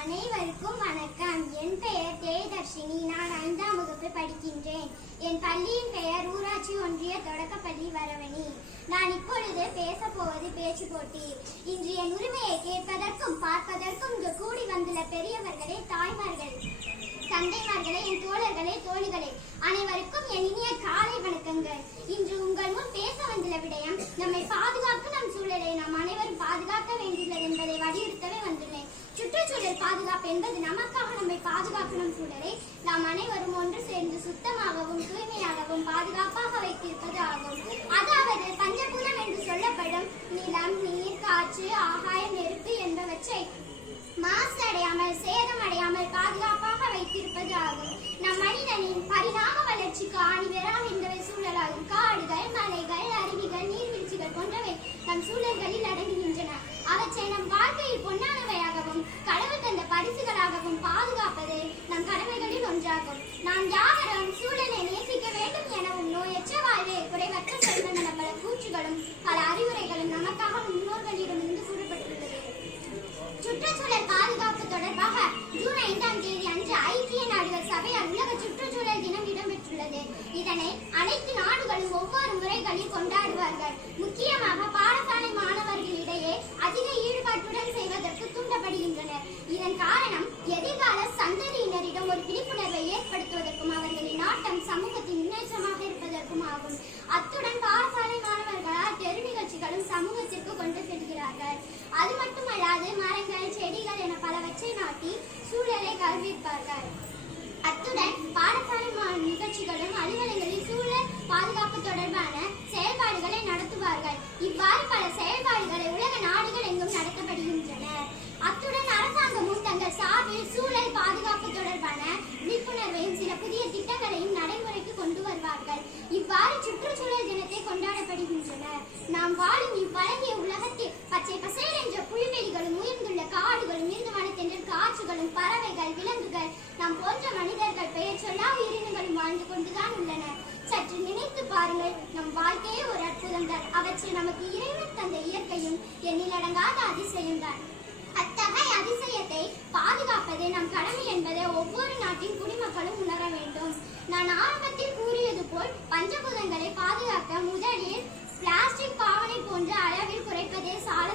அனைவருக்கும் வணக்கம். என் பெயர் தேதர்ஷினி. நான் 5ஆம் வகுப்பு படிக்கின்றேன். என் பள்ளியின் பெயர் ஊராட்சி ஒன்றிய தொடக்கப்பள்ளி வரவணி. நான் இப்பொழுது பேச போவது பேச்சு போட்டி. இன்று என் உரிமையை கேட்பதற்கும் பார்ப்பதற்கும் இங்கு கூடி வந்துள்ள பெரியவர்களே, தாய்மார்கள், தந்தைமார்களே, என் தோழர்களே, தோழிகளே, அனைவருக்கும் என் இனிய காலை வணக்கங்கள். இன்று உங்கள் முன் பேச வந்துள்ள விடயம், நம்மை பாதுகாக்கும் நம் சூழலை நாம் அனைவரும் பாதுகாக்க வேண்டியுள்ளது என்பதை வலியுறுத்தவே வந்துள்ளேன். சுற்றுச்சூழல் பாதுகாப்பு என்பது நமக்காக நம்மை பாதுகாக்கும் நம் சூழலை நாம் அனைவரும் ஒன்று சேர்ந்து சுத்தமாகவும் தூய்மையாகவும் பாதுகாப்பாக வைத்திருப்பது ஆகும். அதாவது பஞ்சபூதம் என்று சொல்லப்படும் நிலம், நீர், காற்று, ஆகாயம், நெருப்பு என்பவற்றை மாசு அடையாமல் சேதமடையாமல் பாதுகாப்பாக வைத்திருப்பது ஆகும். நம் மனிதனின் பரிணாம வளர்ச்சிக்கு ஆணிவேராக இருந்தவை சூழலாகும். காடுகள், மலைகள், அருவிகள், நீர்வீழ்ச்சிகள் போன்றவை நம் சூழல்களில் அடங்குகின்றன. அவற்றை நம் வாழ்க்கையில் பொன்னானவையாகவும் கடவுள் தந்த பரிசுகளாகவும் பாதுகாப்பது நம் கடமைகளில் ஒன்றாகும். நாம் யாவரும் சூழலை நேசிக்க வேண்டும் எனவும் நோயற்ற வாழ்வே குறைவற்ற செல்வம் என பல கூற்றுகளும் பல அறிவுரைகளும் நமக்காக முன்னோர்களிடமிருந்து கூறப்பட்டுள்ளது. சுற்றுச்சூழல் பாதுகாப்பு தொடர்பாக ஜூன் 5ஆம் தேதி அன்று ஐக்கிய நாடுகள் சபையால் உலக சுற்றுச்சூழல் தினம் இடம்பெற்றுள்ளது. இதனை அனைத்து நாடுகளும் ஒவ்வொரு முறைகளில் கொண்டாடுவார்கள். முக்கியமாக பாடசாலை மாணவர்களிடையே அதிக ஈடுபாட்டுடன் செய்வதற்கு தூண்டப்படுகின்றனர். இதன் காரணம் எதிர்கால சந்ததியினரிடம் ஒரு விழிப்புணர்வை ஏற்படுத்துவதற்கும் அவர்களின் நாட்டம் சமூகத்தின் முன்னேற்றமாக இருப்பதற்கும் ஆகும். அத்துடன் பாடசாலை மாணவர்களால் தெரு நிகழ்ச்சிகளும் சமூகத்திற்கு கொண்டு செல்கிறார்கள். அது மட்டுமல்லாது மரங்கள், செடிகள் என பலவற்றை நாட்டி சூழலை கவர்விப்பார்கள். அத்துடன் பாடசாலை நிகழ்ச்சிகளும் அலுவலகங்களில் சூழல் பாதுகாப்பு தொடர்பான செயல்பாடுகளை நடத்துவார்கள். இவ்வாறு பல செயல்பாடுகளை உலக நாடுகள் எங்கும் நடத்தப்படுகின்றன. அத்துடன் அரசாங்கமும் தங்கள் சார்பில் சூழல் பாதுகாப்பு தொடர்பான விழிப்புணர்வையும் சில புதிய திட்டங்களையும் நடைமுறைக்கு கொண்டு வருவார்கள். இவ்வாறு சுற்றுச்சூழல் தினத்தை கொண்டாடப்படுகின்றன. நாம் வாழும் இவ்வழகிய உலகத்தில் பச்சை பசேல் என்ற புல்வெளிகளும், உயர்ந்துள்ள காடுகளும், இருந்து வனத்தென்ற காற்றுகளும், பறவைகள், விலங்குகள், நாம் போன்ற மனிதர்கள், பெயர் சொல்லா உயிரினங்களும் வாழ்ந்து கொண்டுதான் உள்ளன. சற்று நினைத்து பாருங்கள், நம் வாழ்க்கையே ஒரு அற்புதம் தான். அவற்றை நமக்கு இறைவன் தந்த இயற்கையும் எண்ணிலடங்காத அதிசயம் தான். அத்தகைய அதிசயத்தை பாதுகாப்பது நம் கடமை என்பதை ஒவ்வொரு நாட்டின் குடிமக்களும் உணர வேண்டும். நான் ஆரம்பத்தில் கூறியது போல் பஞ்சபூதங்களை பாதுகாக்க முதலில் பிளாஸ்டிக் பாவனை போன்ற அளவில் குறைப்பதே சால